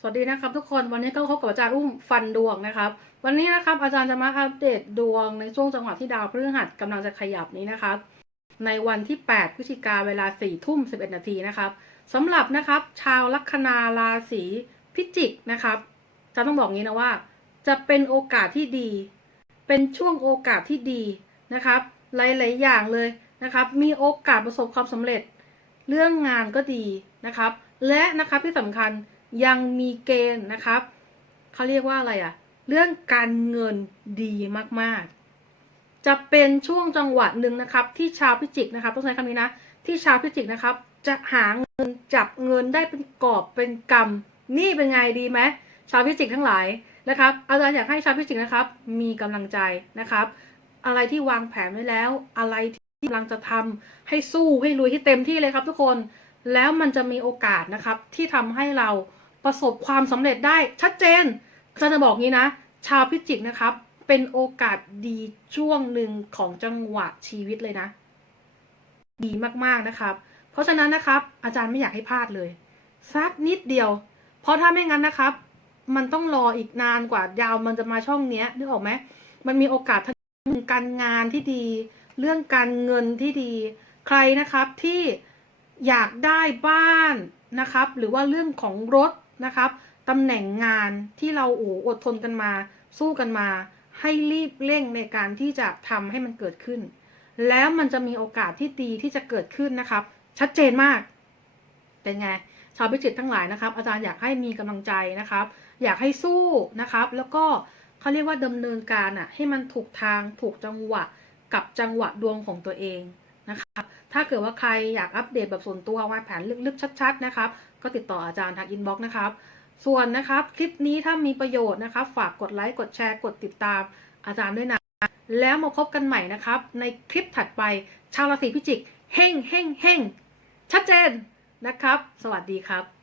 สวัสดีนะครับทุกคนวันนี้ก็พบกับอาจารย์อุ้มฟันดวงนะครับ วันนี้นะครับอาจารย์จะมาอัปเดตดวงในช่วงจังหวะที่ดาวพฤหัสกำลังจะขยับนี้นะครับ ในวันที่ 8 พฤศจิกาเวลา4ทุ่ม11นาทีนะครับสำหรับนะครับ ชาวลัคนาราศีพิจิกนะครับจะต้องบอกงี้นะว่า จะเป็นโอกาสที่ดี เป็นช่วงโอกาสที่ดีนะครับ หลาย ๆ อย่างเลยนะครับ มีโอกาสประสบความสำเร็จ เรื่องงานก็ดีนะครับ และนะครับที่สำคัญ ยังมีเกณฑ์นะครับเขาเรียกว่าอะไรอะเรื่องการเงินดีมากๆ จะเป็นช่วงจังหวะหนึ่งนะครับ ที่ชาวพิจิกนะครับต้องใช้คำนี้นะที่ชาวพิจิกนะครับ จะหาเงินจับเงินได้เป็นกอบเป็นกำนี่เป็นไงดีไหมชาวพิจิกทั้งหลายนะครับอาจารย์อยากให้ชาวพิจิกนะครับ มีกำลังใจนะครับ อะไรที่วางแผนไว้แล้ว อะไรที่กำลังจะทำให้สู้ให้ลุยให้เต็มที่เลยครับทุกคน แล้วมันจะมีโอกาสนะครับที่ทำให้เราประสบความสำเร็จได้ชัดเจนอาจารย์จะบอกงี้นะ ชาวพิจิกนะครับ เป็นโอกาสดีช่วงหนึ่งของจังหวะชีวิตเลยนะ ดีมากๆนะครับ เพราะฉะนั้นนะครับ อาจารย์ไม่อยากให้พลาดเลยสักนิดเดียว เพราะถ้าไม่งั้นนะครับ มันต้องรออีกนานกว่ายาวมันจะมาช่องเนี้ยนึกออกไหมมันมีโอกาสทั้งการงานที่ดี เรื่องการเงินที่ดี ใครนะครับที่ อยากได้บ้านนะครับ หรือว่าเรื่องของรถนะครับตำแหน่งงานที่เราโอ้อดทนกันมา สู้กันมา ให้รีบเร่งในการที่จะทำให้มันเกิดขึ้น แล้วมันจะมีโอกาสที่ดีที่จะเกิดขึ้นนะครับ ชัดเจนมาก เป็นไง ชาวพิจิตทั้งหลายนะครับ อาจารย์อยากให้มีกำลังใจนะครับ อยากให้สู้นะครับ แล้วก็เขาเรียกว่าดำเนินการอะให้มันถูกทางถูกจังหวะกับจังหวะดวงของตัวเอง นะคะถ้าเกิดว่าใครอยากอัปเดตแบบส่วนตัววางแผนลึกๆชัด ๆ นะครับ ก็ติดต่ออาจารย์ทางอินบ็อกซ์นะครับ ส่วนนะครับคลิปนี้ถ้ามีประโยชน์นะครับ ฝากกดไลค์กดแชร์กดติดตามอาจารย์ด้วยนะแล้วมาพบกันใหม่นะครับ ในคลิปถัดไปชาวราศีพิจิกเฮ่งเฮ่งเฮ่งชัดเจนนะครับ สวัสดีครับ